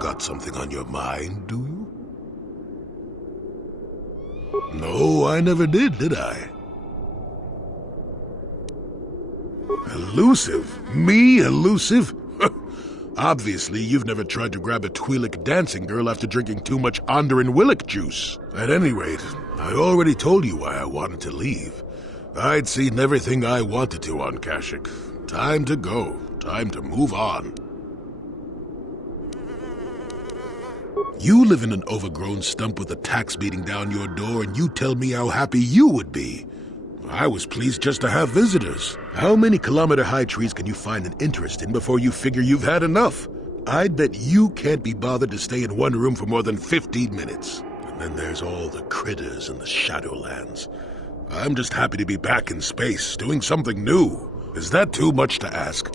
Got something on your mind, do you? No, I never did I? Elusive? Me elusive? Obviously, you've never tried to grab a Twi'lek dancing girl after drinking too much Onderon Willick juice. At any rate, I already told you why I wanted to leave. I'd seen everything I wanted to on Kashyyyk. Time to go. Time to move on. You live in an overgrown stump with a tax beating down your door, and you tell me how happy you would be. I was pleased just to have visitors. How many kilometer-high trees can you find an interest in before you figure you've had enough? I'd bet you can't be bothered to stay in one room for more than 15 minutes. And then there's all the critters in the Shadowlands. I'm just happy to be back in space, doing something new. Is that too much to ask?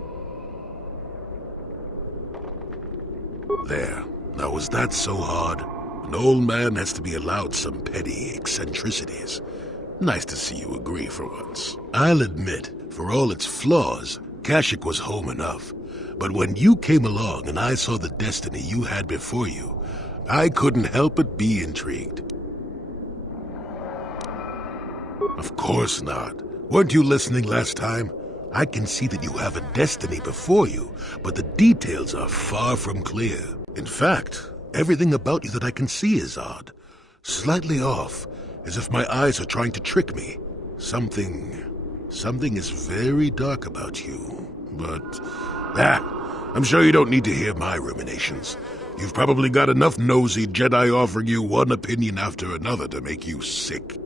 There. Now, was that so hard? An old man has to be allowed some petty eccentricities. Nice to see you agree for once. I'll admit, for all its flaws, Kashyyyk was home enough. But when you came along and I saw the destiny you had before you, I couldn't help but be intrigued. Of course not. Weren't you listening last time? I can see that you have a destiny before you, but the details are far from clear. In fact, everything about you that I can see is odd. Slightly off, as if my eyes are trying to trick me. Something is very dark about you. But, I'm sure you don't need to hear my ruminations. You've probably got enough nosy Jedi offering you one opinion after another to make you sick.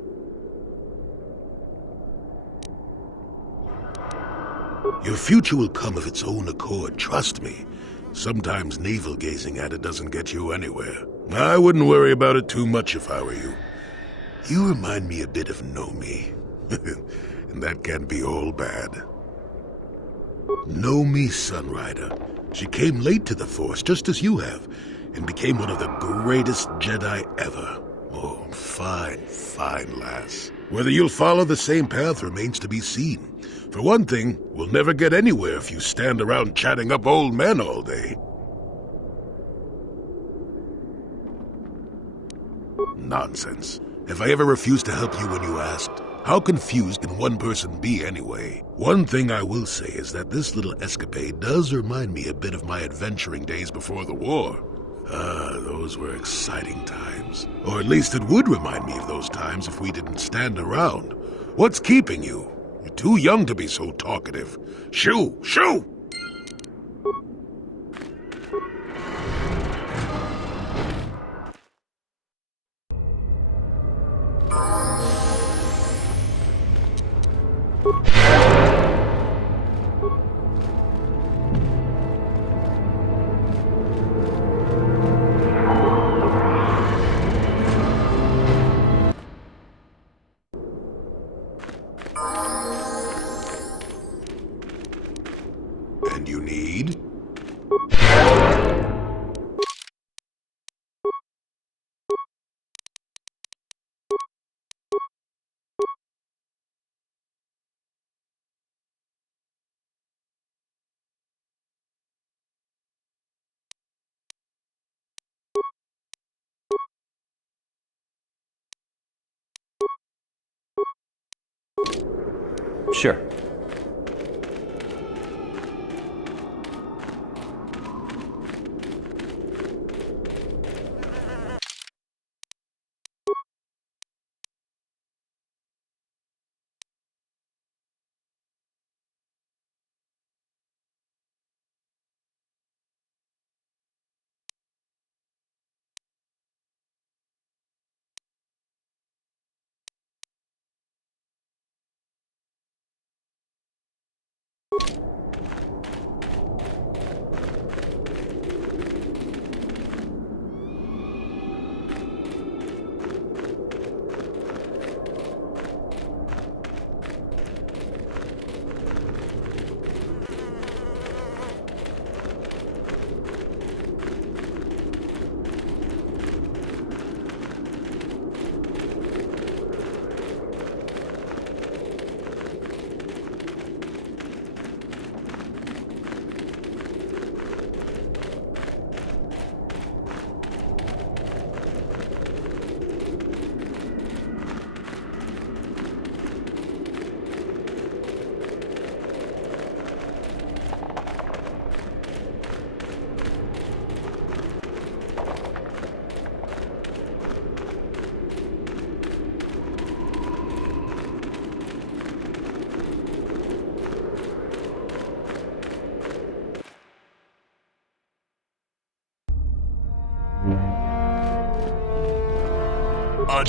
Your future will come of its own accord, trust me. Sometimes navel-gazing at it doesn't get you anywhere. I wouldn't worry about it too much if I were you. You remind me a bit of Nomi. And that can be all bad. Nomi Sunrider. She came late to the Force, just as you have, and became one of the greatest Jedi ever. Oh, fine, fine lass. Whether you'll follow the same path remains to be seen. For one thing, we'll never get anywhere if you stand around chatting up old men all day. Nonsense. Have I ever refused to help you when you asked? How confused can one person be anyway? One thing I will say is that this little escapade does remind me a bit of my adventuring days before the war. Those were exciting times. Or at least it would remind me of those times if we didn't stand around. What's keeping you? You're too young to be so talkative. Shoo! Shoo! And you need? Sure. The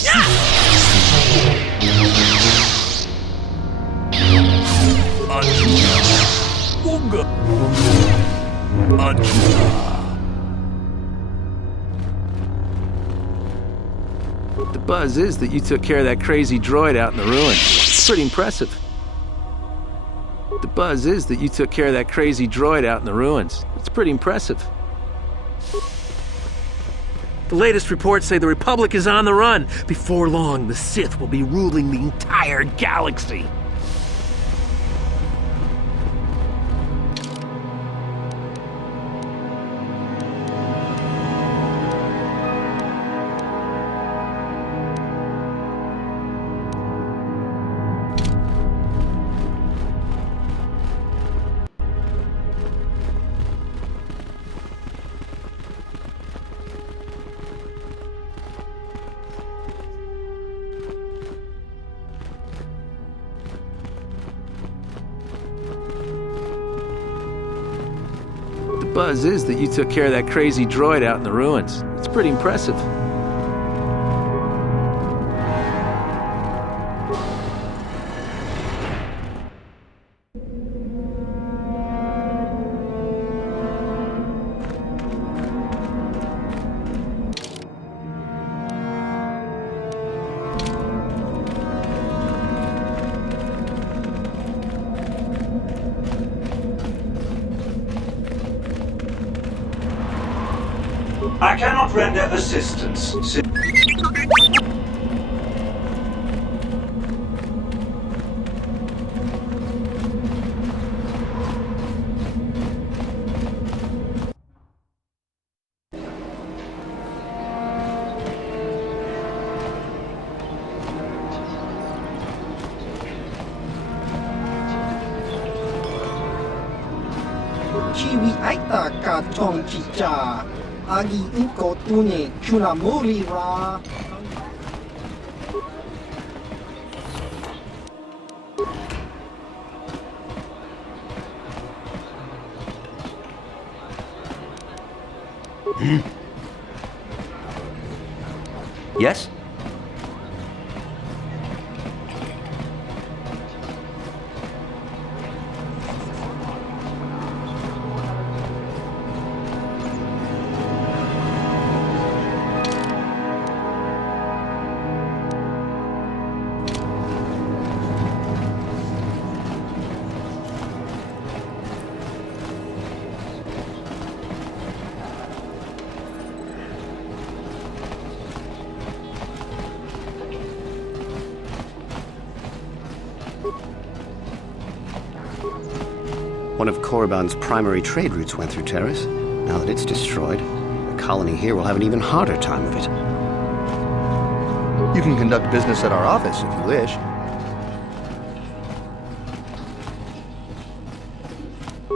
buzz is that you took care of that crazy droid out in the ruins. It's pretty impressive. The buzz is that you took care of that crazy droid out in the ruins. It's pretty impressive. The latest reports say the Republic is on the run. Before long, the Sith will be ruling the entire galaxy. The buzz is that you took care of that crazy droid out in the ruins. It's pretty impressive. I cannot render assistance. Kiwi aita ka tong chicha. Agi inko tune kunamuri ra. Yes? One of Korriban's primary trade routes went through Terrace. Now that it's destroyed, the colony here will have an even harder time of it. You can conduct business at our office if you wish.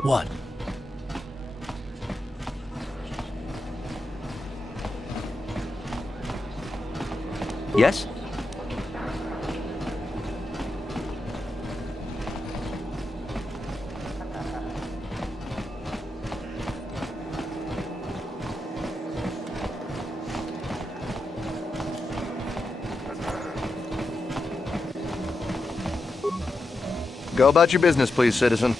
What? Yes? Go about your business, please, citizen.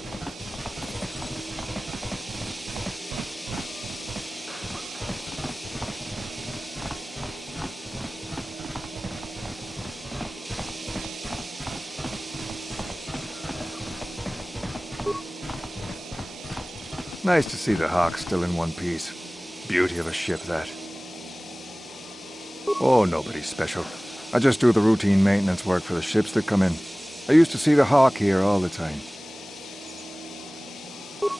Nice to see the Hawk still in one piece. Beauty of a ship, that. Oh, nobody special. I just do the routine maintenance work for the ships that come in. I used to see the Hawk here all the time.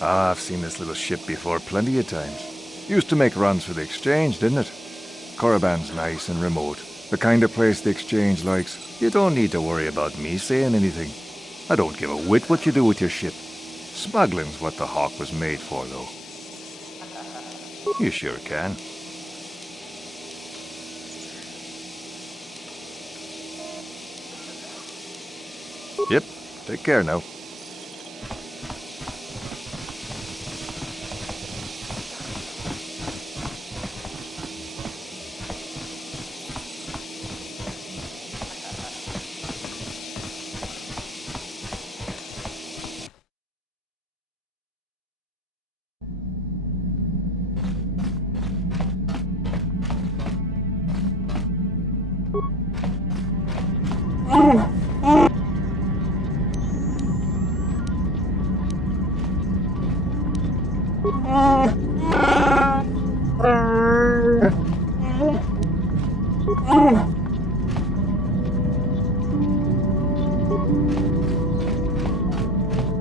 Ah, I've seen this little ship before plenty of times. Used to make runs for the Exchange, didn't it? Korriban's nice and remote. The kind of place the Exchange likes. You don't need to worry about me saying anything. I don't give a whit what you do with your ship. Smuggling's what the Hawk was made for, though. You sure can. Yep, take care now.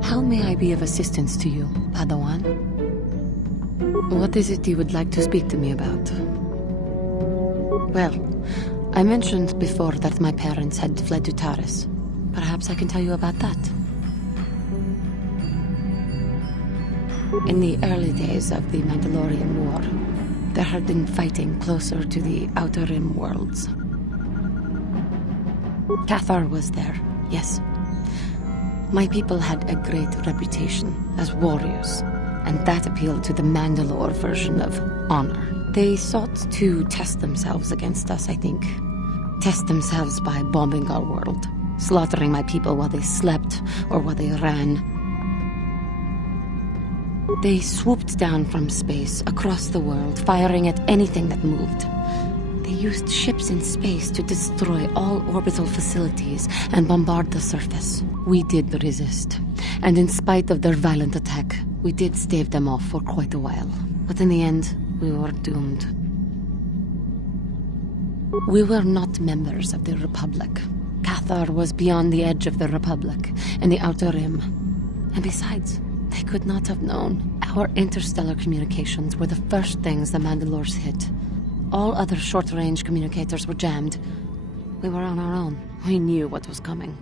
How may I be of assistance to you, Padawan? What is it you would like to speak to me about? Well, I mentioned before that my parents had fled to Taris. Perhaps I can tell you about that. In the early days of the Mandalorian War, there had been fighting closer to the Outer Rim worlds. Cathar was there, yes. My people had a great reputation as warriors, and that appealed to the Mandalore version of honor. They sought to test themselves against us, I think. Test themselves by bombing our world, slaughtering my people while they slept or while they ran. They swooped down from space, across the world, firing at anything that moved. They used ships in space to destroy all orbital facilities and bombard the surface. We did resist, and in spite of their violent attack, we did stave them off for quite a while. But in the end, we were doomed. We were not members of the Republic. Cathar was beyond the edge of the Republic, in the Outer Rim. And besides, they could not have known. Our interstellar communications were the first things the Mandalores hit. All other short-range communicators were jammed. We were on our own. We knew what was coming.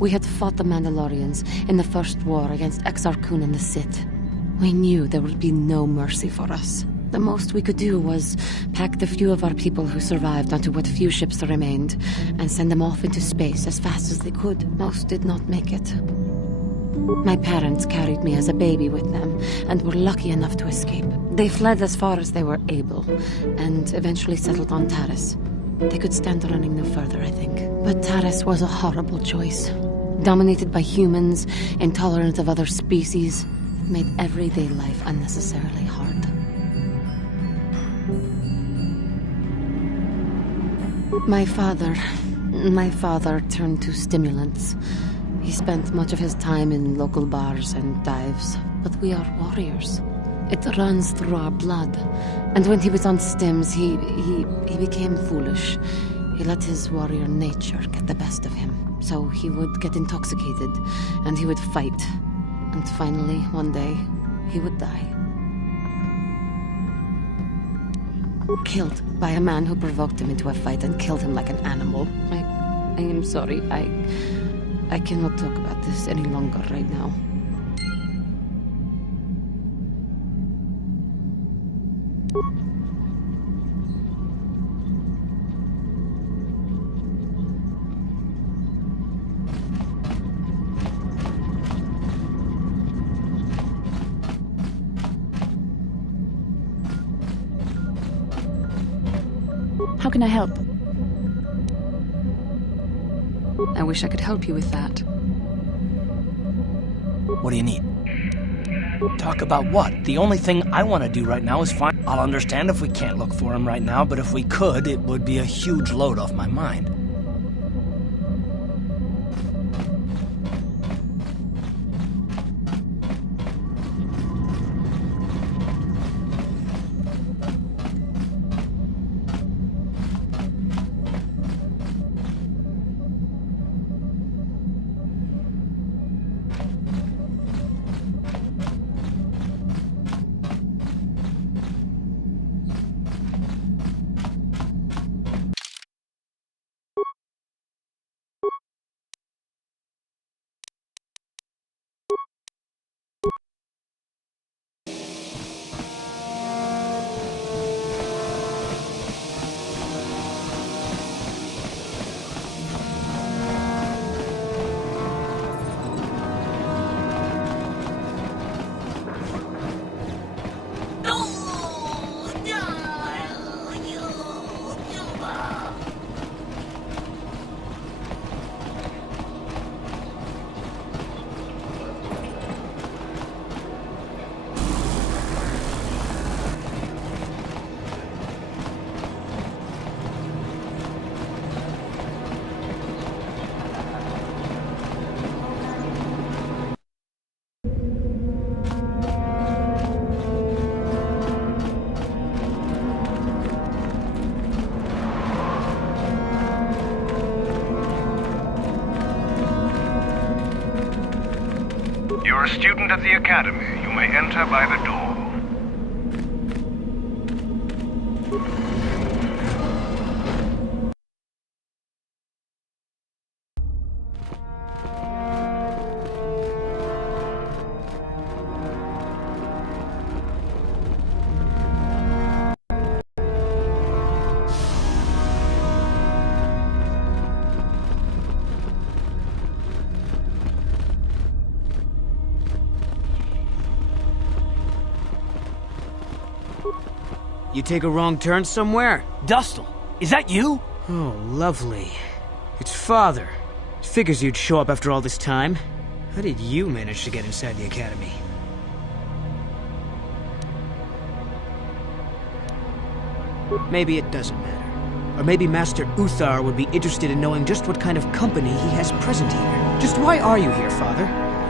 We had fought the Mandalorians in the first war against Exar Kun and the Sith. We knew there would be no mercy for us. The most we could do was pack the few of our people who survived onto what few ships remained and send them off into space as fast as they could. Most did not make it. My parents carried me as a baby with them and were lucky enough to escape. They fled as far as they were able and eventually settled on Taris. They could stand running no further, I think. But Taris was a horrible choice. Dominated by humans, intolerant of other species, made everyday life unnecessarily hard. My father turned to stimulants. He spent much of his time in local bars and dives. But we are warriors. It runs through our blood. And when he was on stims, he became foolish. He let his warrior nature get the best of him. So he would get intoxicated, and he would fight. And finally, one day, he would die. Killed by a man who provoked him into a fight and killed him like an animal. I am sorry. I cannot talk about this any longer right now. How can I help? I wish I could help you with that. What do you need? Talk about what? The only thing I want to do right now is find... I'll understand if we can't look for him right now, but if we could, it would be a huge load off my mind. you're a student at the Academy. You may enter by the door. You take a wrong turn somewhere? Dustil, is that you? Oh, lovely. It's Father. Figures you'd show up after all this time. How did you manage to get inside the Academy? Maybe it doesn't matter. Or maybe Master Uthar would be interested in knowing just what kind of company he has present here. Just why are you here, Father?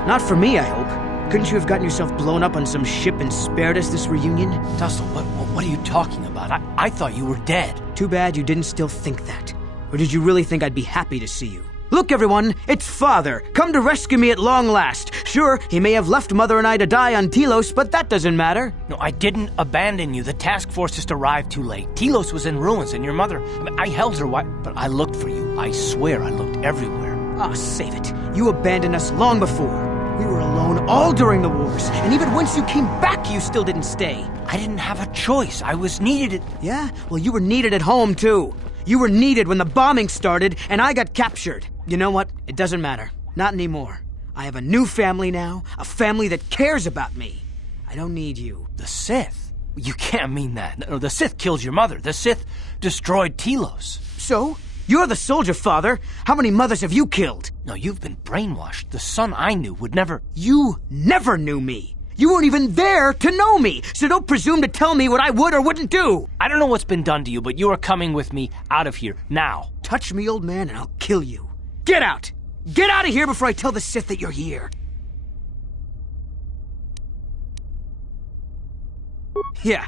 Not for me, I hope. Couldn't you have gotten yourself blown up on some ship and spared us this reunion? Dustil, what are you talking about? I thought you were dead. Too bad you didn't still think that. Or did you really think I'd be happy to see you? Look, everyone, it's Father, come to rescue me at long last. Sure, he may have left Mother and I to die on Telos, but that doesn't matter. No, I didn't abandon you. The task force just arrived too late. Telos was in ruins, and your mother... I held her, but I looked for you. I swear I looked everywhere. Ah, save it. You abandoned us long before. We were alone all during the wars, and even once you came back, you still didn't stay. I didn't have a choice. I was needed Yeah? Well, you were needed at home, too. You were needed when the bombing started, and I got captured. You know what? It doesn't matter. Not anymore. I have a new family now, a family that cares about me. I don't need you. The Sith? You can't mean that. No, the Sith killed your mother. The Sith destroyed Telos. So? You're the soldier, Father. How many mothers have you killed? No, you've been brainwashed. The son I knew would never... You never knew me. You weren't even there to know me, so don't presume to tell me what I would or wouldn't do. I don't know what's been done to you, but you are coming with me out of here, now. Touch me, old man, and I'll kill you. Get out! Get out of here before I tell the Sith that you're here. Yeah,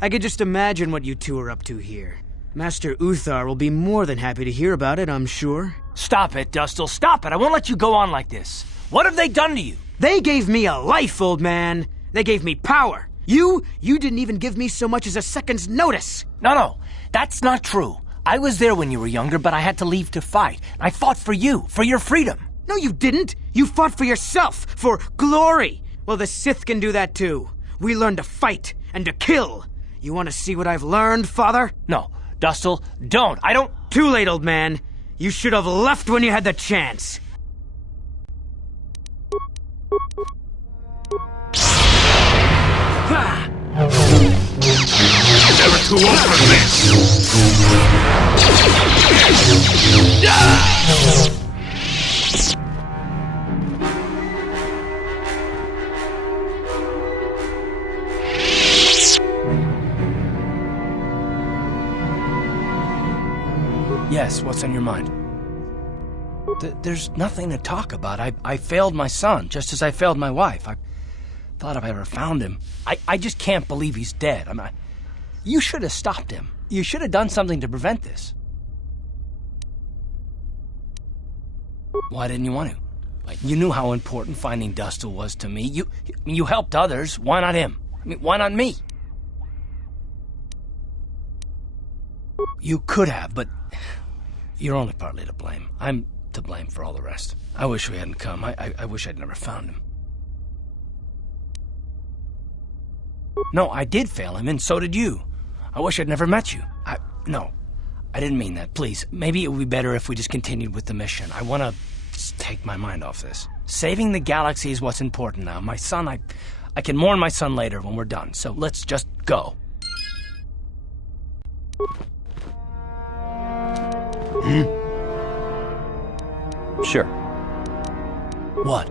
I could just imagine what you two are up to here. Master Uthar will be more than happy to hear about it, I'm sure. Stop it, Dustil, stop it. I won't let you go on like this. What have they done to you? They gave me a life, old man. They gave me power. You didn't even give me so much as a second's notice. No, that's not true. I was there when you were younger, but I had to leave to fight. I fought for you, for your freedom. No, you didn't. You fought for yourself, for glory. Well, the Sith can do that too. We learn to fight and to kill. You want to see what I've learned, Father? No, Dustil, don't. I don't... Too late, old man. You should have left when you had the chance. Never too old for this! Yes, what's on your mind? There's nothing to talk about. I failed my son, just as I failed my wife. I thought if I ever found him... I just can't believe he's dead. You should have stopped him. You should have done something to prevent this. Why didn't you want to? You knew how important finding Dustil was to me. You helped others. Why not him? Why not me? You could have, but you're only partly to blame. I'm to blame for all the rest. I wish we hadn't come. I wish I'd never found him. No, I did fail him, and so did you. I wish I'd never met you. No, I didn't mean that. Please, maybe it would be better if we just continued with the mission. I want to take my mind off this. Saving the galaxy is what's important now. My son, I can mourn my son later when we're done, so let's just go. Sure. What?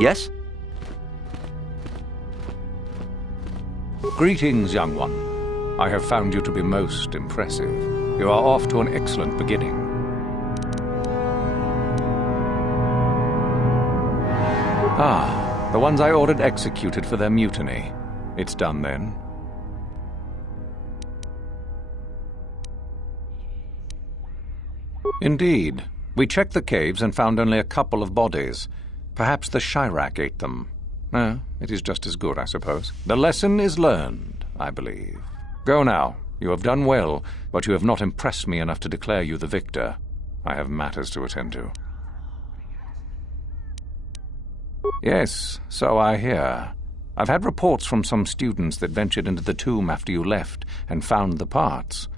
Yes? Greetings, young one. I have found you to be most impressive. You are off to an excellent beginning. Ah, the ones I ordered executed for their mutiny. It's done then. Indeed. We checked the caves and found only a couple of bodies. Perhaps the Chirac ate them. It is just as good, I suppose. The lesson is learned, I believe. Go now. You have done well, but you have not impressed me enough to declare you the victor. I have matters to attend to. Yes, so I hear. I've had reports from some students that ventured into the tomb after you left and found the parts.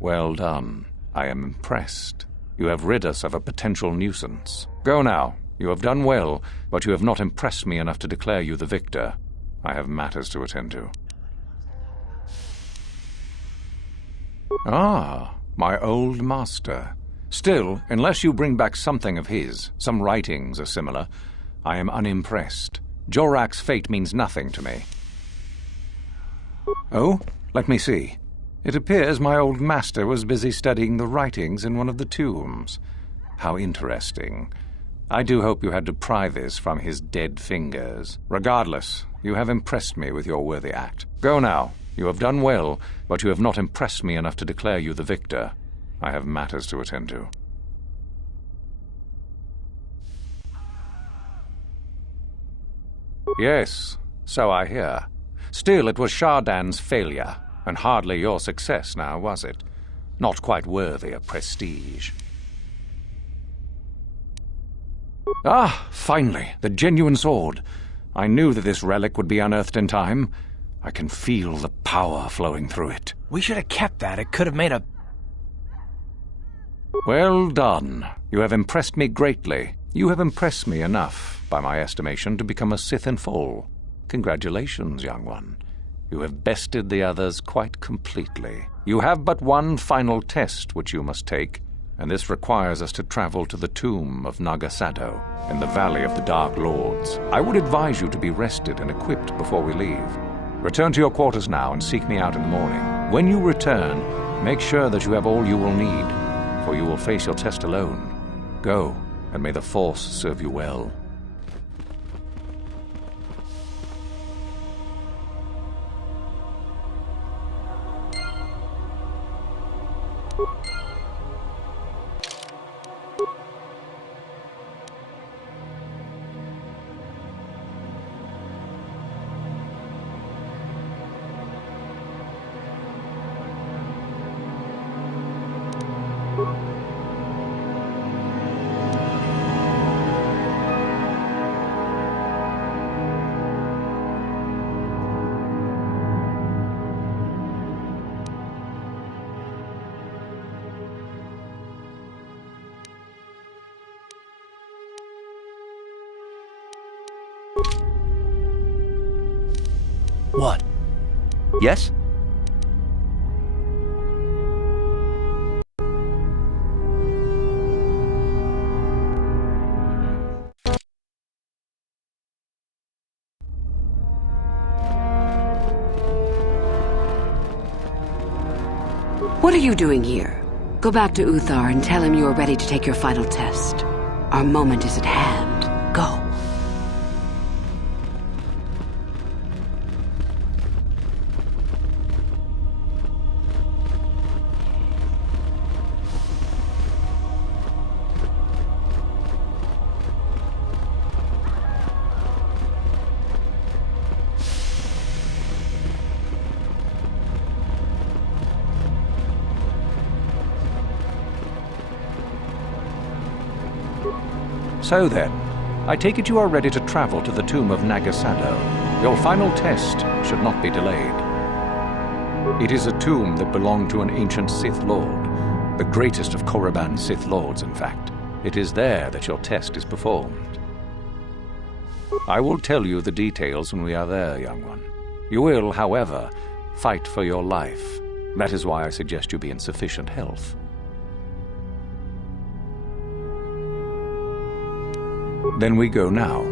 Well done. I am impressed. You have rid us of a potential nuisance. Go now. You have done well, but you have not impressed me enough to declare you the victor. I have matters to attend to. Ah, my old master. Still, unless you bring back something of his, some writings or similar, I am unimpressed. Jorac's fate means nothing to me. Oh, let me see. It appears my old master was busy studying the writings in one of the tombs. How interesting. I do hope you had to pry this from his dead fingers. Regardless, you have impressed me with your worthy act. Go now. You have done well, but you have not impressed me enough to declare you the victor. I have matters to attend to. Yes, so I hear. Still, it was Shardan's failure, and hardly your success now, was it? Not quite worthy of prestige. Ah, finally, the genuine sword. I knew that this relic would be unearthed in time. I can feel the power flowing through it. We should have kept that. It could have made a... Well done. You have impressed me greatly. You have impressed me enough, by my estimation, to become a Sith in full. Congratulations, young one. You have bested the others quite completely. You have but one final test which you must take, and this requires us to travel to the tomb of Nagasado in the Valley of the Dark Lords. I would advise you to be rested and equipped before we leave. Return to your quarters now and seek me out in the morning. When you return, make sure that you have all you will need, for you will face your test alone. Go, and may the Force serve you well. What? Yes? What are you doing here? Go back to Uthar and tell him you are ready to take your final test. Our moment is at hand. Go. So then, I take it you are ready to travel to the tomb of Nagasado. Your final test should not be delayed. It is a tomb that belonged to an ancient Sith Lord, the greatest of Korriban's Sith Lords, in fact. It is there that your test is performed. I will tell you the details when we are there, young one. You will, however, fight for your life. That is why I suggest you be in sufficient health. Then we go now.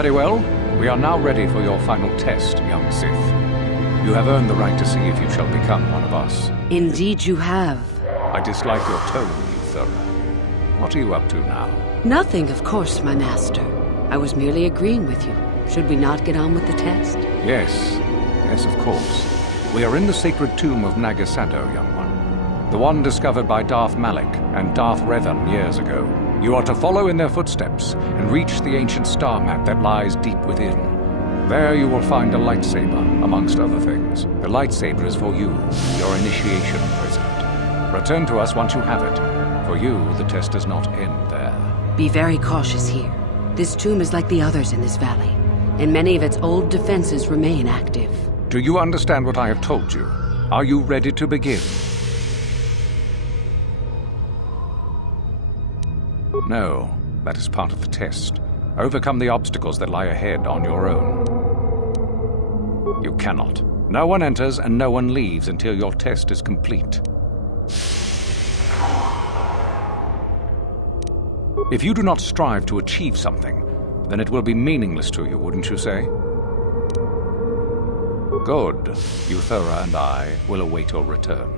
Very well. We are now ready for your final test, young Sith. You have earned the right to see if you shall become one of us. Indeed you have. I dislike your tone, Euthura. What are you up to now? Nothing, of course, my master. I was merely agreeing with you. Should we not get on with the test? Yes. Yes, of course. We are in the sacred tomb of Nagasado, young one. The one discovered by Darth Malik and Darth Revan years ago. You are to follow in their footsteps and reach the ancient star map that lies deep within. There you will find a lightsaber, amongst other things. The lightsaber is for you, your initiation present. Return to us once you have it. For you, the test does not end there. Be very cautious here. This tomb is like the others in this valley, and many of its old defenses remain active. Do you understand what I have told you? Are you ready to begin? No, that is part of the test. Overcome the obstacles that lie ahead on your own. You cannot. No one enters and no one leaves until your test is complete. If you do not strive to achieve something, then it will be meaningless to you, wouldn't you say? Good. Euthura and I will await your return.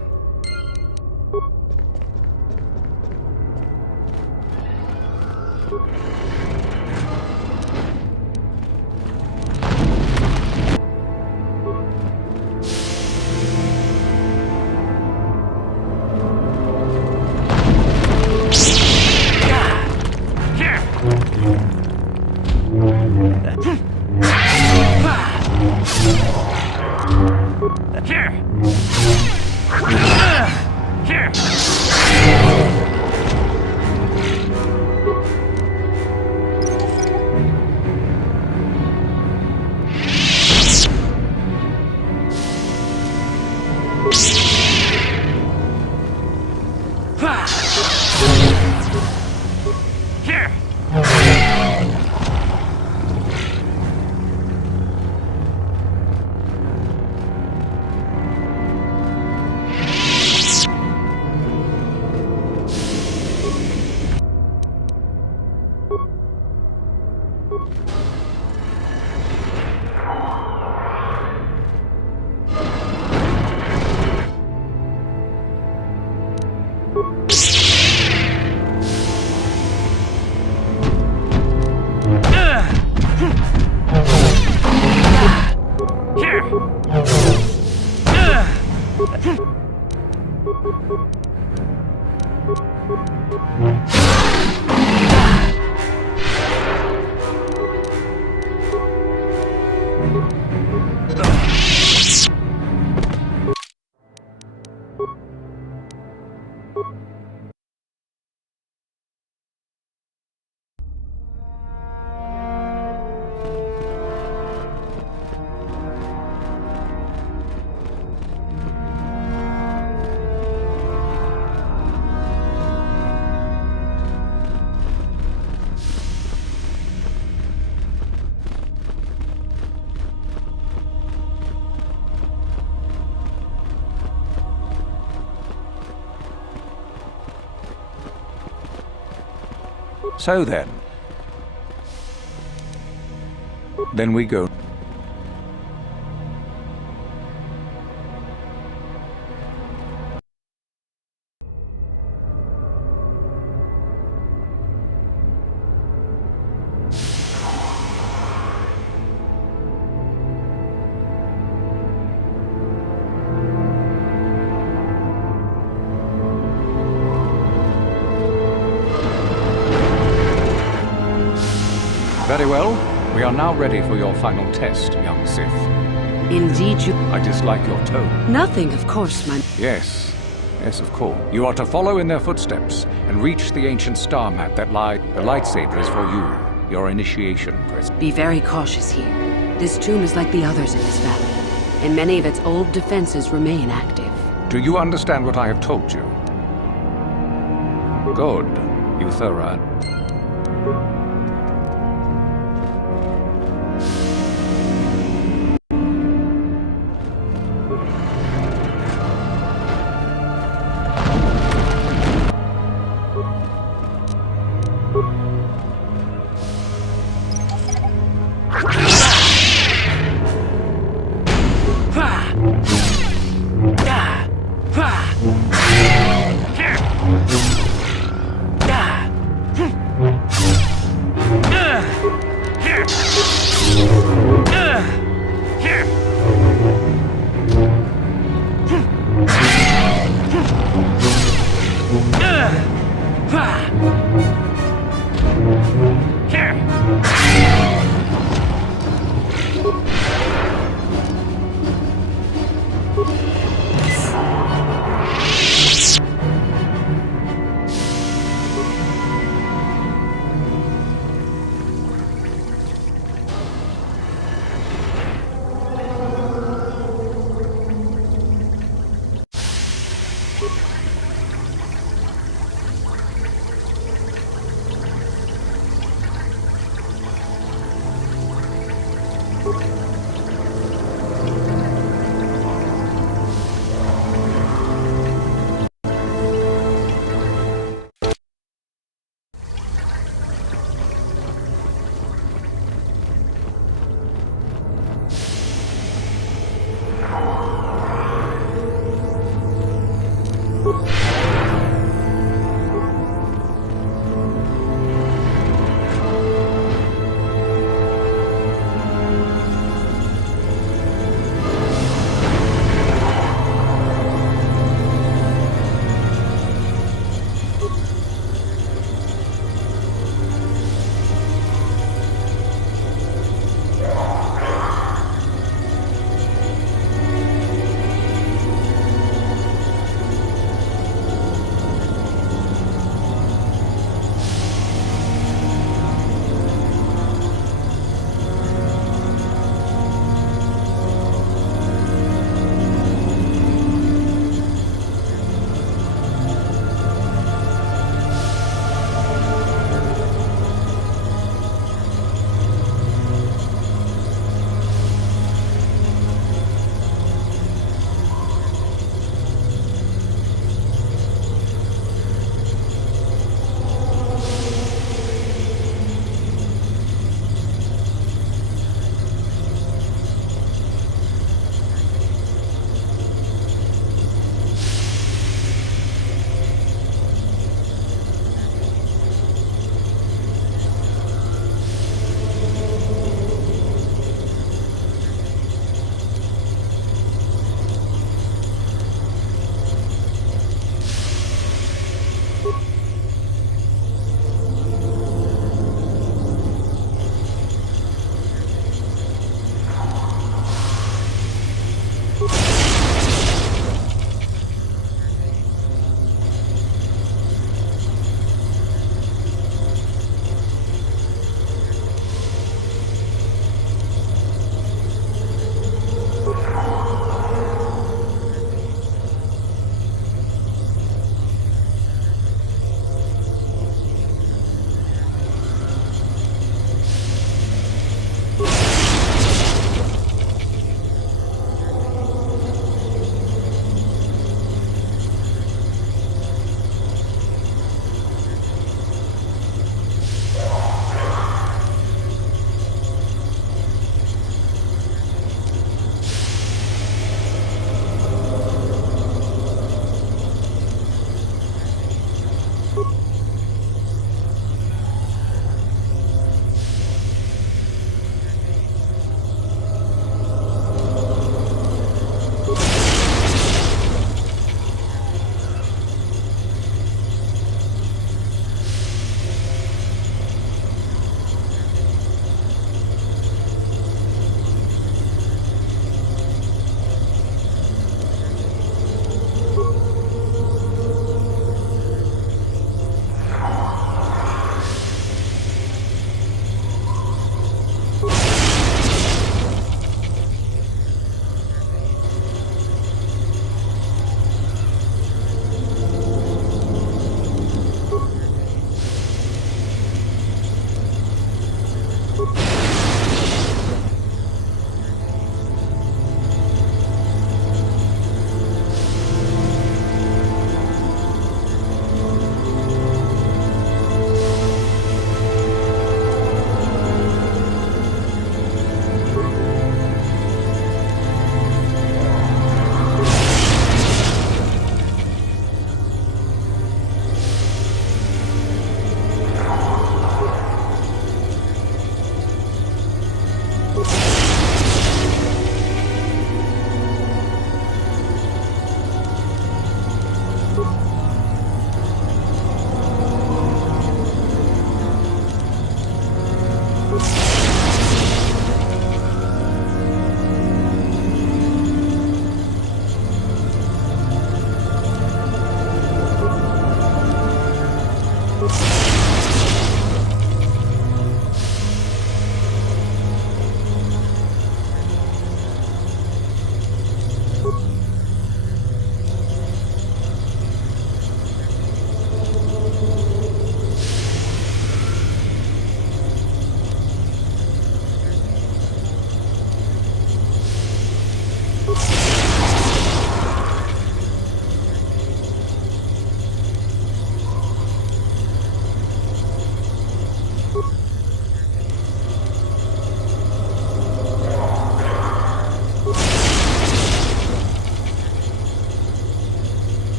So then we go. Very well. We are now ready for your final test, young Sith. Indeed you... I dislike your tone. Nothing, of course, my... Yes. Yes, of course. You are to follow in their footsteps and reach the ancient star map that lies... The lightsaber is for you, your initiation present. Be very cautious here. This tomb is like the others in this valley, and many of its old defenses remain active. Do you understand what I have told you? Good, Euthura.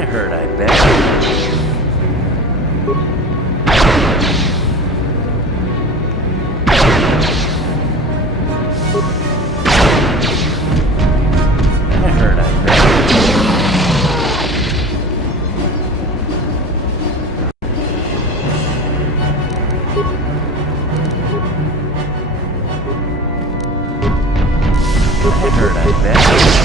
That hurt, I bet. That hurt, I bet. That hurt, I bet.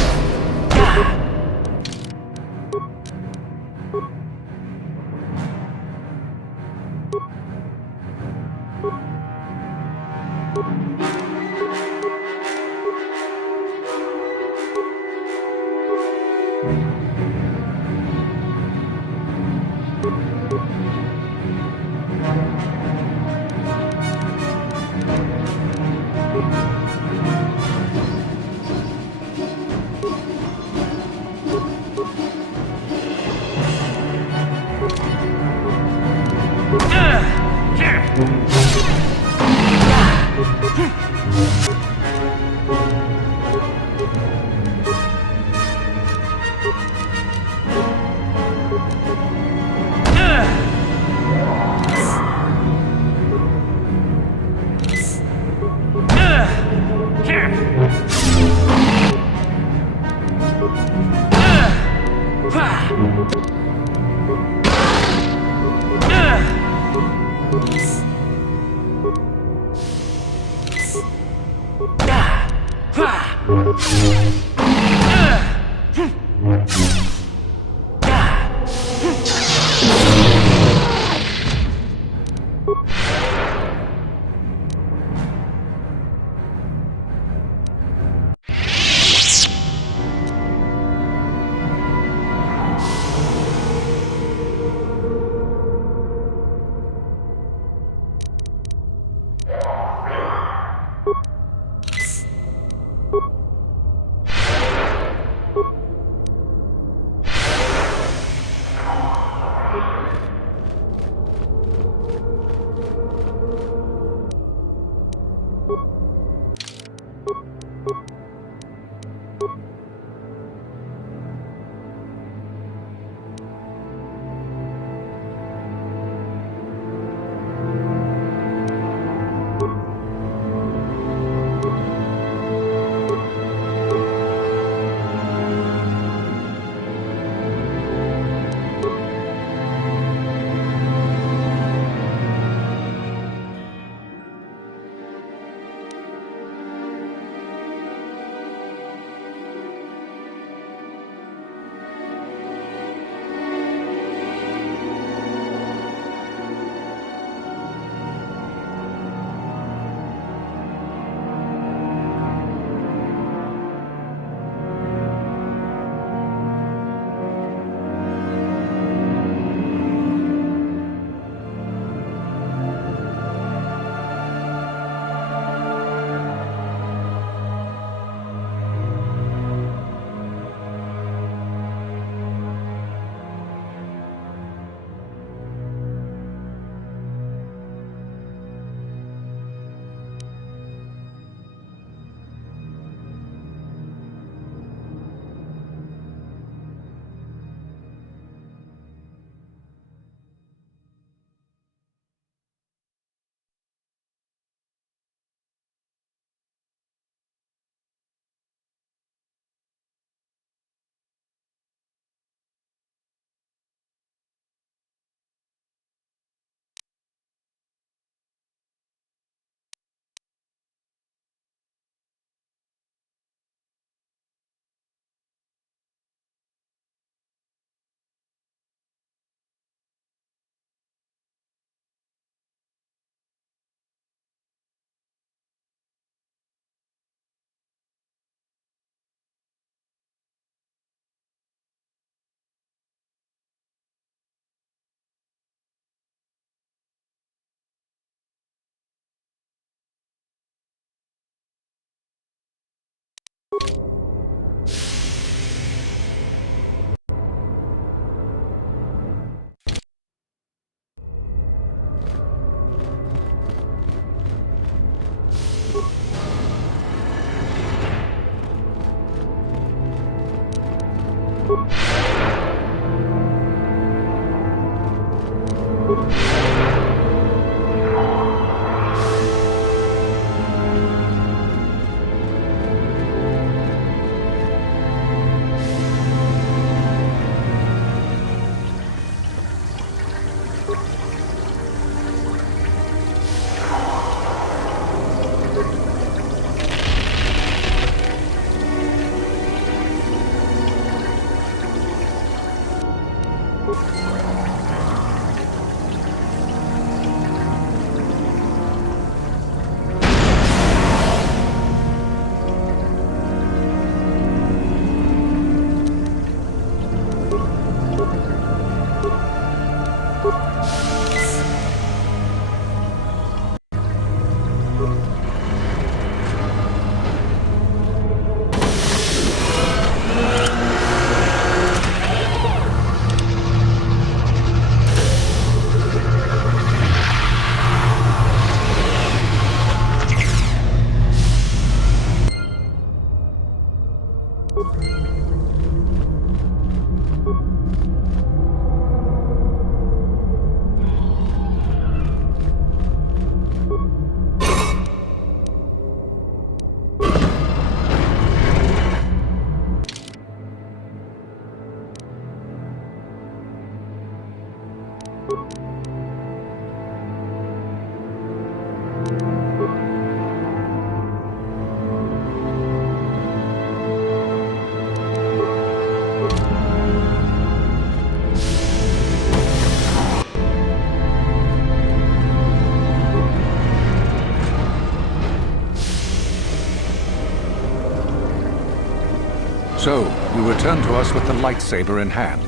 So, you return to us with the lightsaber in hand,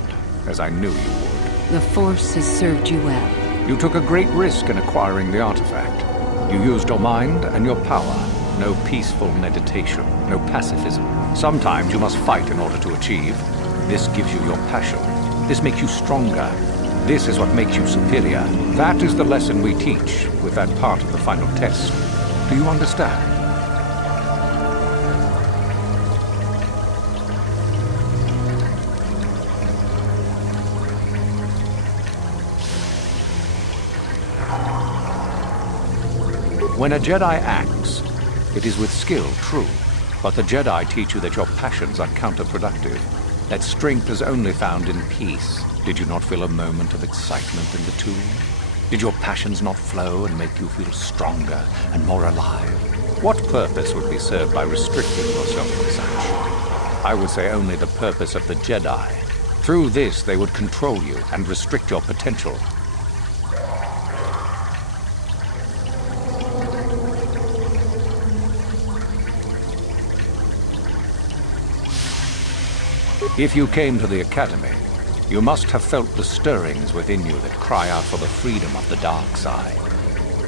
as I knew you would. The Force has served you well. You took a great risk in acquiring the artifact. You used your mind and your power. No peaceful meditation, no pacifism. Sometimes you must fight in order to achieve. This gives you your passion. This makes you stronger. This is what makes you superior. That is the lesson we teach with that part of the final test. Do you understand? When a Jedi acts, it is with skill, true, but the Jedi teach you that your passions are counterproductive, that strength is only found in peace. Did you not feel a moment of excitement in the tomb? Did your passions not flow and make you feel stronger and more alive? What purpose would be served by restricting yourself from such? I would say only the purpose of the Jedi. Through this, they would control you and restrict your potential. If you came to the Academy, you must have felt the stirrings within you that cry out for the freedom of the dark side,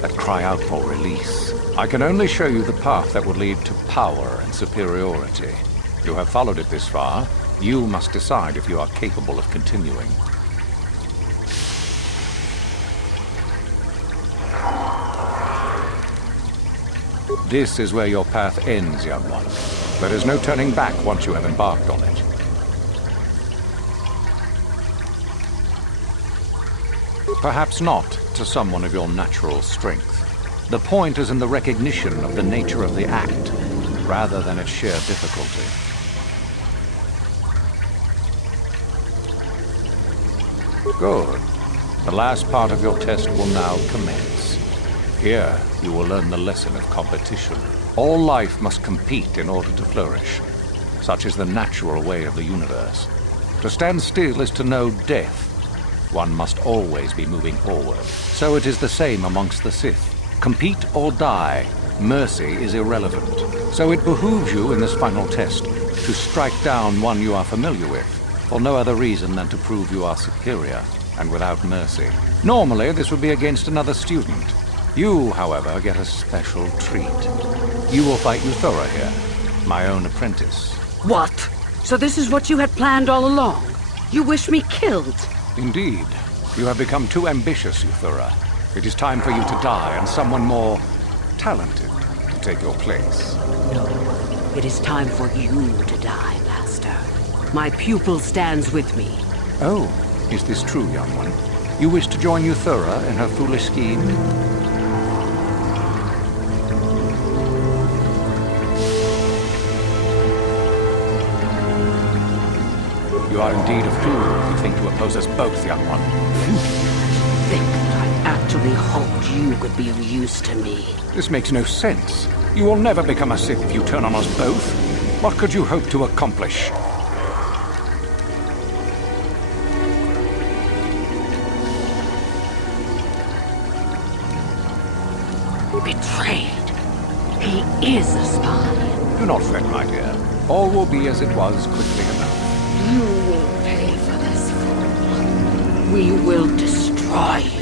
that cry out for release. I can only show you the path that would lead to power and superiority. You have followed it this far. You must decide if you are capable of continuing. This is where your path ends, young one. There is no turning back once you have embarked on it. Perhaps not to someone of your natural strength. The point is in the recognition of the nature of the act, rather than its sheer difficulty. Good. The last part of your test will now commence. Here, you will learn the lesson of competition. All life must compete in order to flourish. Such is the natural way of the universe. To stand still is to know death. One must always be moving forward. So it is the same amongst the Sith. Compete or die. Mercy is irrelevant. So it behooves you in this final test to strike down one you are familiar with, for no other reason than to prove you are superior and without mercy. Normally, this would be against another student. You, however, get a special treat. You will fight Euthura here, my own apprentice. What? So this is what you had planned all along? You wish me killed? Indeed. You have become too ambitious, Euthura. It is time for you to die and someone more talented to take your place. No. It is time for you to die, Master. My pupil stands with me. Oh, is this true, young one? You wish to join Euthura in her foolish scheme? You are indeed a fool if you think to oppose us both, young one. Think that I actually hoped you could be of use to me. This makes no sense. You will never become a Sith if you turn on us both. What could you hope to accomplish? betrayed. He is a spy. Do not fret, my dear. All will be as it was quickly enough. You will pay for this, fool. We will destroy you.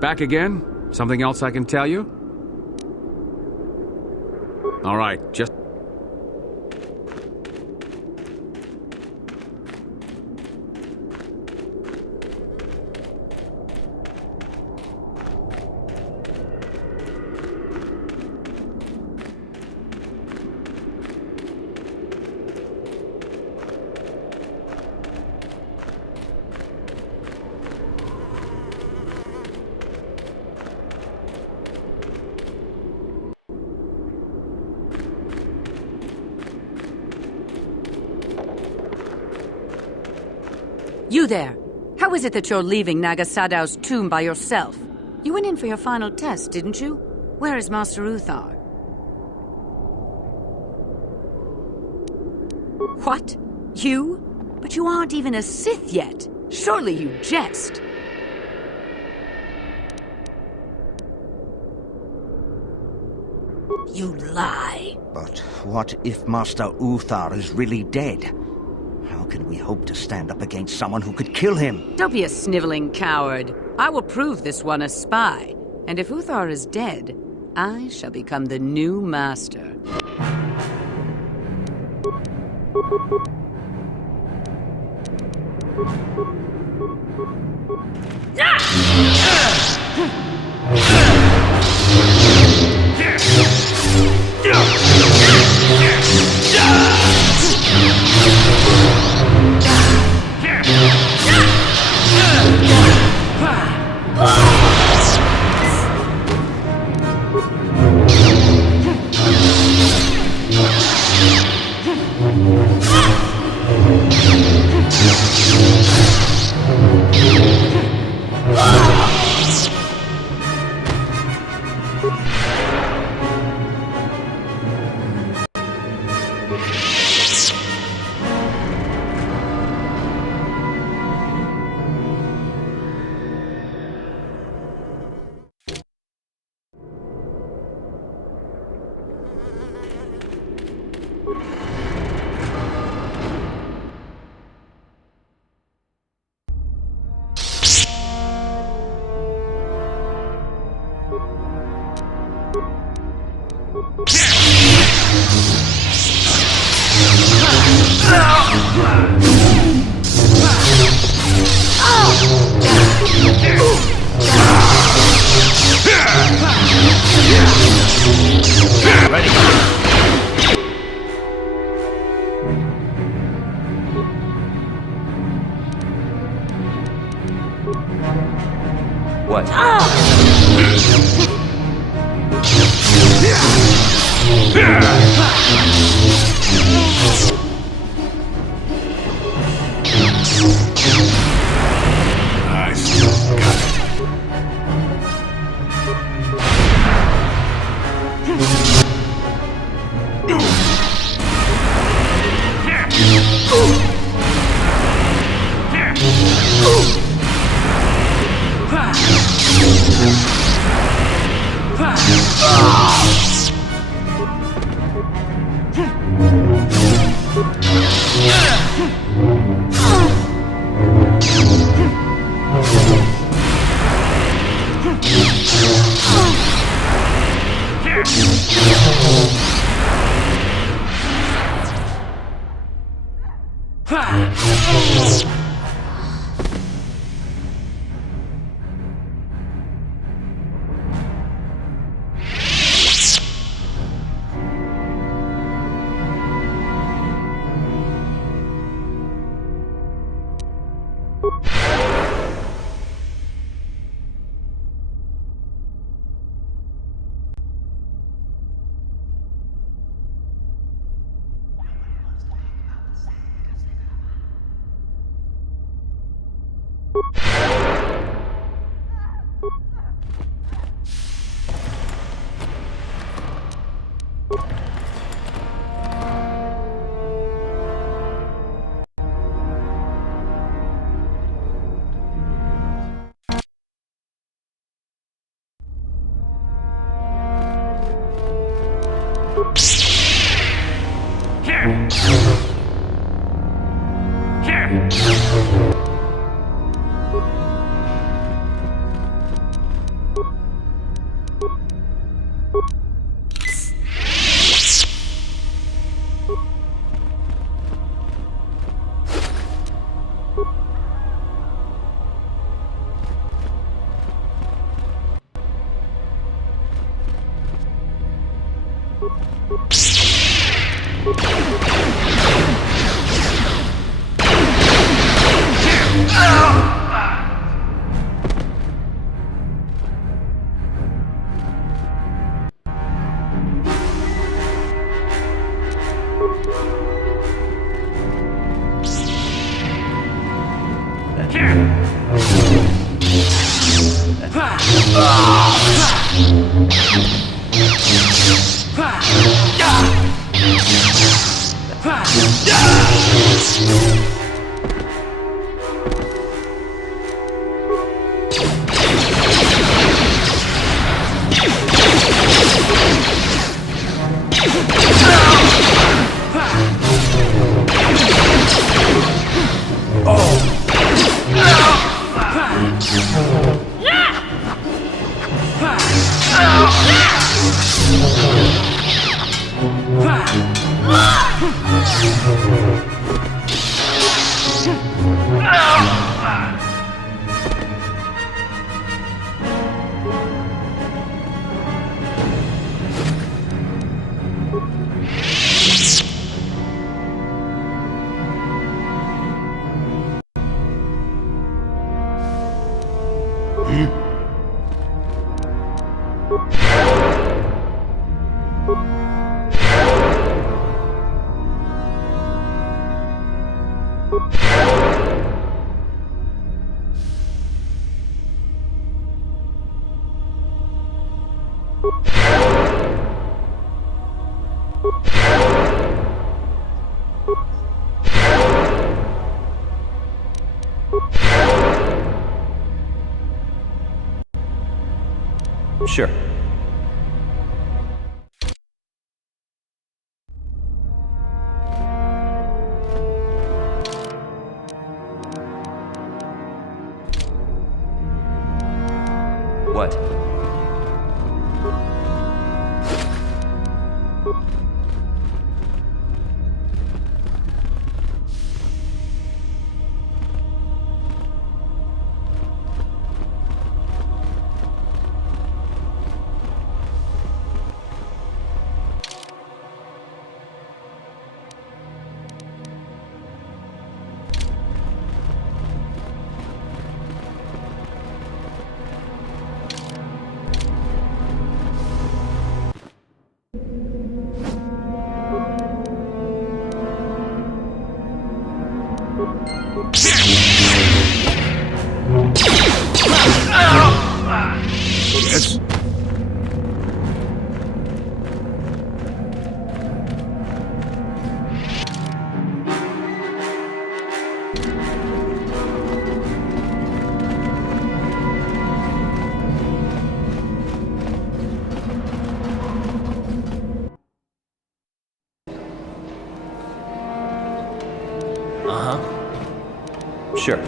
Back again? Something else I can tell you? All right, just... You there! How is it that you're leaving Naga Sadow's tomb by yourself? You went in for your final test, didn't you? Where is Master Uthar? What? You? But you aren't even a Sith yet. Surely you jest. You lie. But what if Master Uthar is really dead? How can we hope to stand up against someone who could kill him? Don't be a sniveling coward. I will prove this one a spy. And if Uthar is dead, I shall become the new master. What? Yeah! Sure. What? Yes? Sure.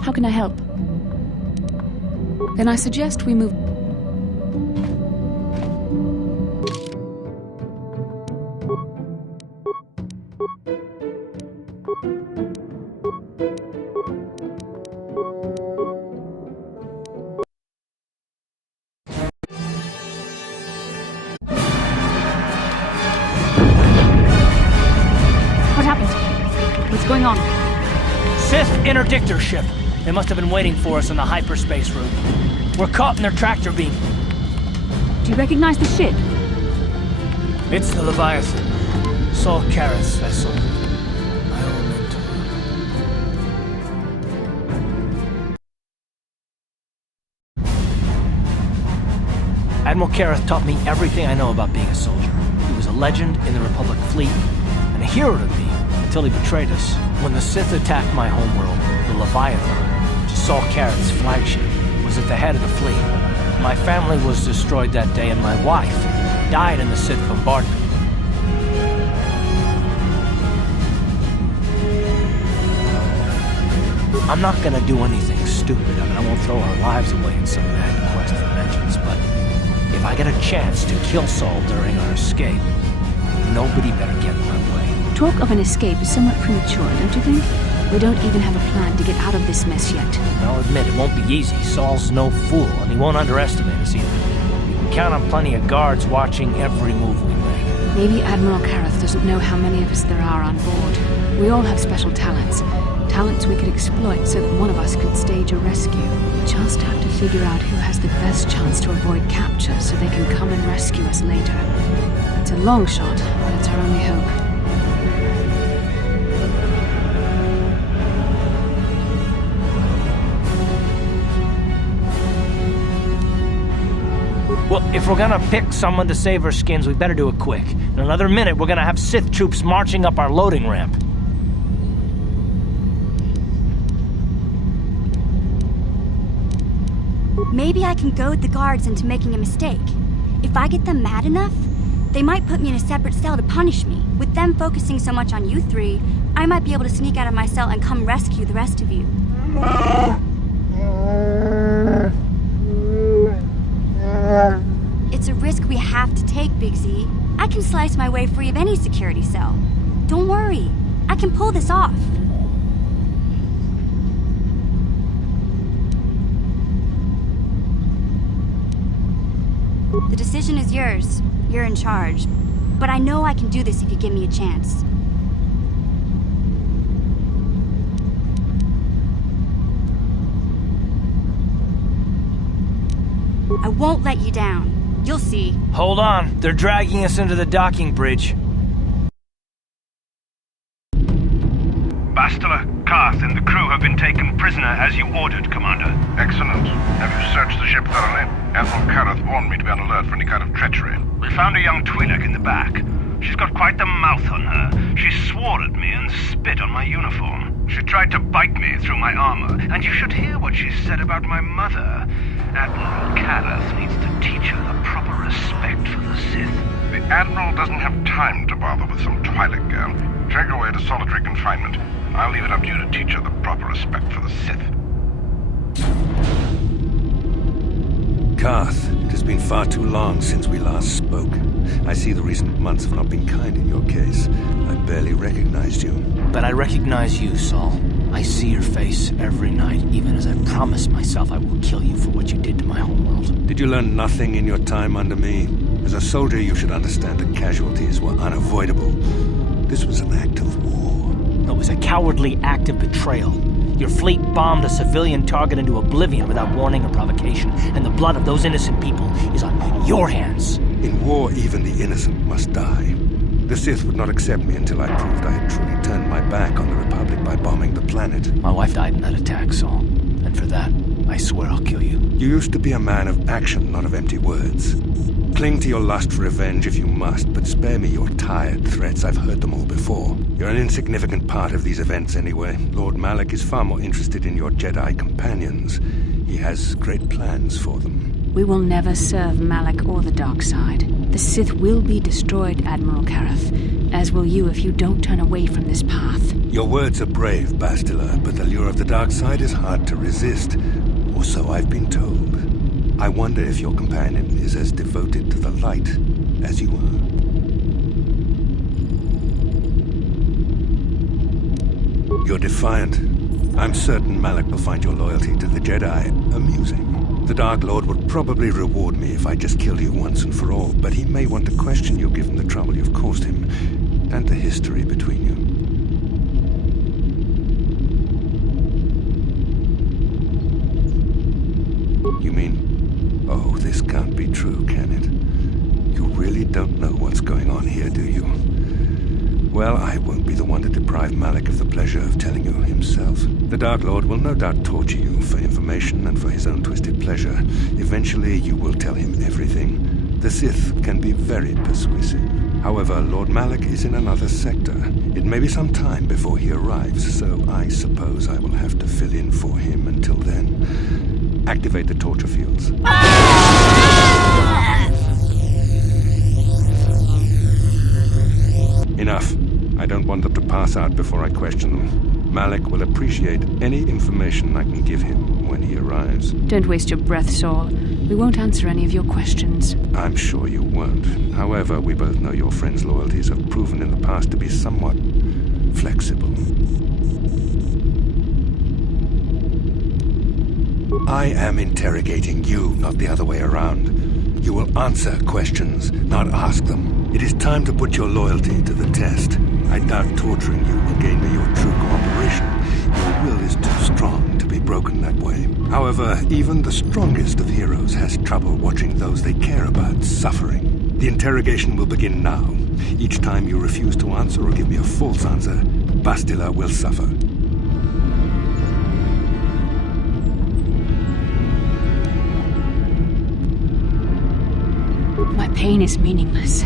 How can I help? Then I suggest we move... What happened? What's going on? Sith interdictor ship. They must have been waiting for us on the hyperspace route. We're caught in their tractor beam. Do you recognize the ship? It's the Leviathan. Saul Karath's vessel. My old mentor. Admiral Karath taught me everything I know about being a soldier. He was a legend in the Republic fleet, and a hero to me until he betrayed us. When the Sith attacked my homeworld, the Leviathan, which is Saul Karath's flagship, was at the head of the fleet. My family was destroyed that day, and my wife died in the Sith bombardment. I'm not gonna do anything stupid. I won't throw our lives away in some mad quest for vengeance, but if I get a chance to kill Saul during our escape, nobody better get in my way. Talk of an escape is somewhat premature, don't you think? We don't even have a plan to get out of this mess yet. I'll admit, it won't be easy. Saul's no fool, and he won't underestimate us either. You can count on plenty of guards watching every move we make. Maybe Admiral Karath doesn't know how many of us there are on board. We all have special talents. Talents we could exploit so that one of us could stage a rescue. We just have to figure out who has the best chance to avoid capture so they can come and rescue us later. It's a long shot, but it's our only hope. Well, if we're gonna pick someone to save our skins, we better do it quick. In another minute, we're gonna have Sith troops marching up our loading ramp. Maybe I can goad the guards into making a mistake. If I get them mad enough, they might put me in a separate cell to punish me. With them focusing so much on you three, I might be able to sneak out of my cell and come rescue the rest of you. It's a risk we have to take, Big Z. I can slice my way free of any security cell. Don't worry, I can pull this off. The decision is yours. You're in charge. But I know I can do this if you give me a chance. I won't let you down. You'll see. Hold on. They're dragging us into the docking bridge. Bastila, Karth, and the crew have been taken prisoner as you ordered, Commander. Excellent. Have you searched the ship thoroughly? Admiral Karth warned me to be on alert for any kind of treachery. We found a young Twi'lek in the back. She's got quite the mouth on her. She swore at me and spit on my uniform. She tried to bite me through my armor, and you should hear what she said about my mother. Admiral Karth needs to teach her the proper respect for the Sith. The Admiral doesn't have time to bother with some Twi'lek girl. Take her away to solitary confinement. I'll leave it up to you to teach her the proper respect for the Sith. Karth, it has been far too long since we last spoke. I see the recent months have not been kind in your case. I barely recognized you. But I recognize you, Saul. I see your face every night, even as I promised myself I will kill you for what you did to my homeworld. Did you learn nothing in your time under me? As a soldier, you should understand that casualties were unavoidable. This was an act of war. It was a cowardly act of betrayal. Your fleet bombed a civilian target into oblivion without warning or provocation, and the blood of those innocent people is on your hands. In war, even the innocent must die. The Sith would not accept me until I proved I had truly turned my back on the Republic by bombing the planet. My wife died in that attack, Saul. And for that, I swear I'll kill you. You used to be a man of action, not of empty words. Cling to your lust for revenge if you must, but spare me your tired threats. I've heard them all before. You're an insignificant part of these events anyway. Lord Malak is far more interested in your Jedi companions. He has great plans for them. We will never serve Malak or the dark side. The Sith will be destroyed, Admiral Karth, as will you if you don't turn away from this path. Your words are brave, Bastila, but the lure of the dark side is hard to resist. Or so I've been told. I wonder if your companion is as devoted to the light as you are. You're defiant. I'm certain Malak will find your loyalty to the Jedi amusing. The Dark Lord would people reward me if I just killed you once and for all, but he may want to question you given the trouble you've caused him, and the history between you. You mean, oh, this can't be true, can it? You really don't know what's going on here, do you? Well, I won't be the one to deprive Malak of the pleasure of telling you himself. The Dark Lord will no doubt torture you for information and for his own twisted pleasure. Eventually, you will tell him everything. The Sith can be very persuasive. However, Lord Malak is in another sector. It may be some time before he arrives, so I suppose I will have to fill in for him until then. Activate the torture fields. Enough. I don't want them to pass out before I question them. Malak will appreciate any information I can give him when he arrives. Don't waste your breath, Saul. We won't answer any of your questions. I'm sure you won't. However, we both know your friend's loyalties have proven in the past to be somewhat flexible. I am interrogating you, not the other way around. You will answer questions, not ask them. It is time to put your loyalty to the test. I doubt torturing you will gain me your true cooperation. Your will is too strong to be broken that way. However, even the strongest of heroes has trouble watching those they care about suffering. The interrogation will begin now. Each time you refuse to answer or give me a false answer, Bastila will suffer. My pain is meaningless.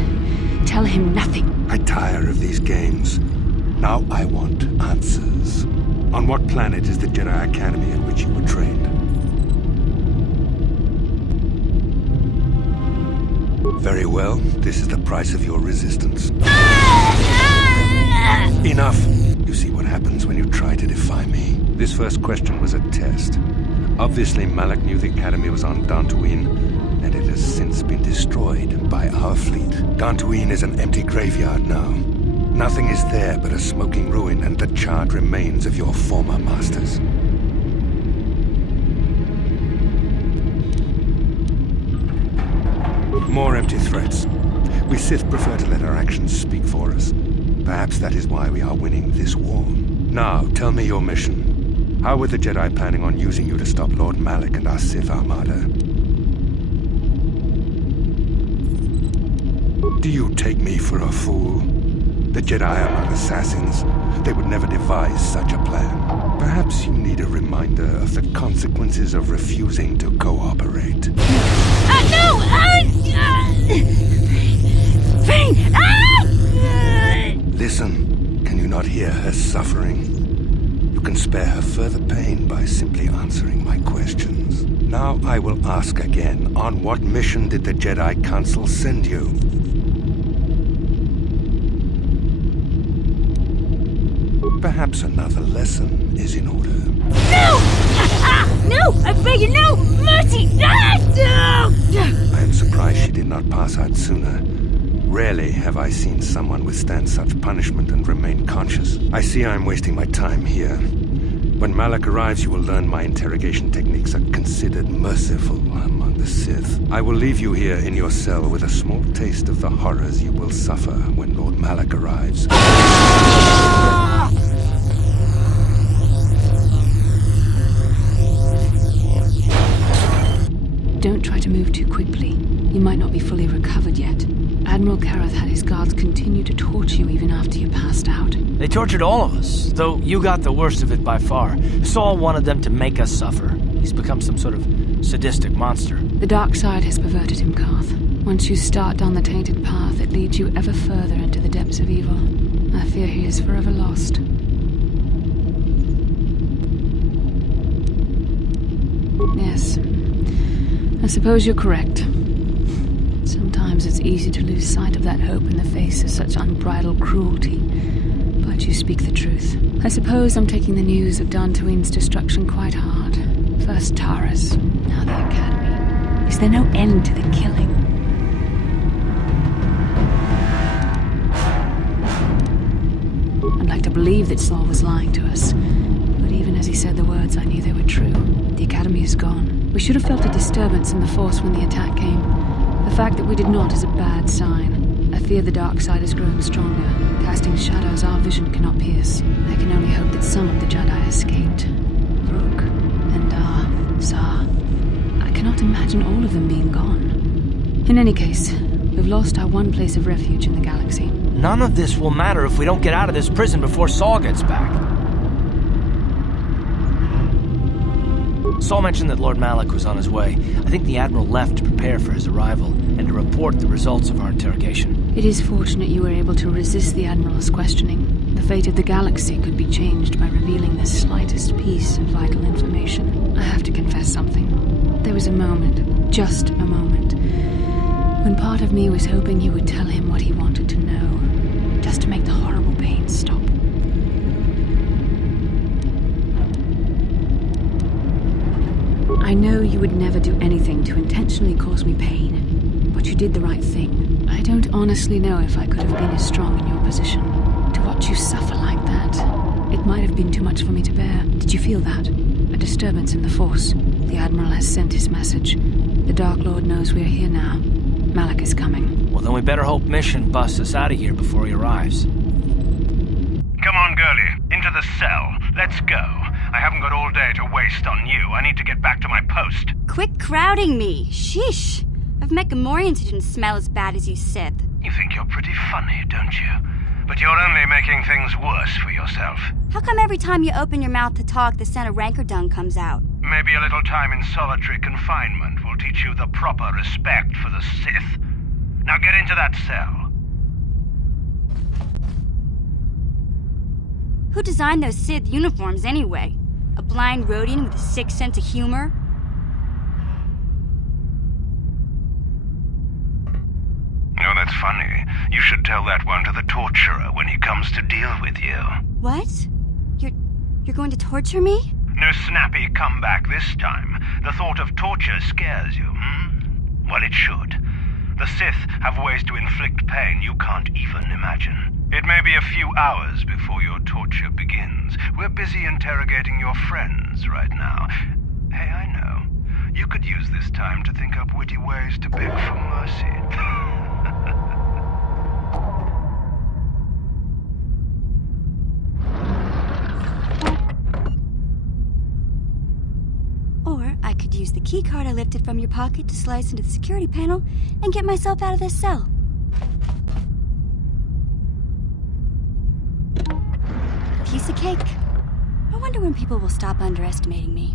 Tell him nothing. I tire of these games. Now I want answers. On what planet is the Jedi Academy at which you were trained? Very well. This is the price of your resistance. Enough! You see what happens when you try to defy me. This first question was a test. Obviously, Malak knew the Academy was on Dantooine, and it has since been destroyed by our fleet. Dantooine is an empty graveyard now. Nothing is there but a smoking ruin and the charred remains of your former masters. More empty threats. We Sith prefer to let our actions speak for us. Perhaps that is why we are winning this war. Now, tell me your mission. How were the Jedi planning on using you to stop Lord Malak and our Sith Armada? Do you take me for a fool? The Jedi are not assassins. They would never devise such a plan. Perhaps you need a reminder of the consequences of refusing to cooperate. No! Vane! Listen, can you not hear her suffering? You can spare her further pain by simply answering my questions. Now I will ask again, on what mission did the Jedi Council send you? Perhaps another lesson is in order. No! No! I beg you, no! Mercy! No! I am surprised she did not pass out sooner. Rarely have I seen someone withstand such punishment and remain conscious. I see I am wasting my time here. When Malak arrives, you will learn my interrogation techniques are considered merciful among the Sith. I will leave you here in your cell with a small taste of the horrors you will suffer when Lord Malak arrives. Don't try to move too quickly. You might not be fully recovered yet. Admiral Karath had his guards continue to torture you even after you passed out. They tortured all of us, though you got the worst of it by far. Saul wanted them to make us suffer. He's become some sort of sadistic monster. The dark side has perverted him, Karth. Once you start down the tainted path, it leads you ever further into the depths of evil. I fear he is forever lost. Yes. I suppose you're correct. Sometimes it's easy to lose sight of that hope in the face of such unbridled cruelty. But you speak the truth. I suppose I'm taking the news of Dantooine's destruction quite hard. First Taras, now the Academy. Is there no end to the killing? I'd like to believe that Saul was lying to us. But even as he said the words, I knew they were true. The Academy is gone. We should have felt a disturbance in the Force when the attack came. The fact that we did not is a bad sign. I fear the dark side has grown stronger, casting shadows our vision cannot pierce. I can only hope that some of the Jedi escaped. Rook, Endar, Zar. I cannot imagine all of them being gone. In any case, we've lost our one place of refuge in the galaxy. None of this will matter if we don't get out of this prison before Saul gets back. Saul mentioned that Lord Malak was on his way. I think the Admiral left to prepare for his arrival and to report the results of our interrogation. It is fortunate you were able to resist the Admiral's questioning. The fate of the galaxy could be changed by revealing the slightest piece of vital information. I have to confess something. There was a moment, just a moment, when part of me was hoping you would tell him what he wanted to know, just to make the horrible pain stop. I know you would never do anything to intentionally cause me pain, but you did the right thing. I don't honestly know if I could have been as strong in your position. To watch you suffer like that, it might have been too much for me to bear. Did you feel that? A disturbance in the Force. The Admiral has sent his message. The Dark Lord knows we're here now. Malak is coming. Well, then we better hope Mission busts us out of here before he arrives. Come on, girlie. Into the cell. Let's go. I haven't got all day to waste on you. I need to get back to my post. Quit crowding me. Sheesh. I've met Gamorreans who didn't smell as bad as you said. You think you're pretty funny, don't you? But you're only making things worse for yourself. How come every time you open your mouth to talk, the scent of rancor dung comes out? Maybe a little time in solitary confinement will teach you the proper respect for the Sith. Now get into that cell. Who designed those Sith uniforms anyway? A blind Rodian with a sick sense of humor? funny. You should tell that one to the torturer when he comes to deal with you. What? You're going to torture me? No snappy comeback this time. The thought of torture scares you, hmm? Well, it should. The Sith have ways to inflict pain you can't even imagine. It may be a few hours before your torture begins. We're busy interrogating your friends right now. Hey, I know. You could use this time to think up witty ways to beg for mercy. Or I could use the keycard I lifted from your pocket to slice into the security panel and get myself out of this cell. Piece of cake. I wonder when people will stop underestimating me.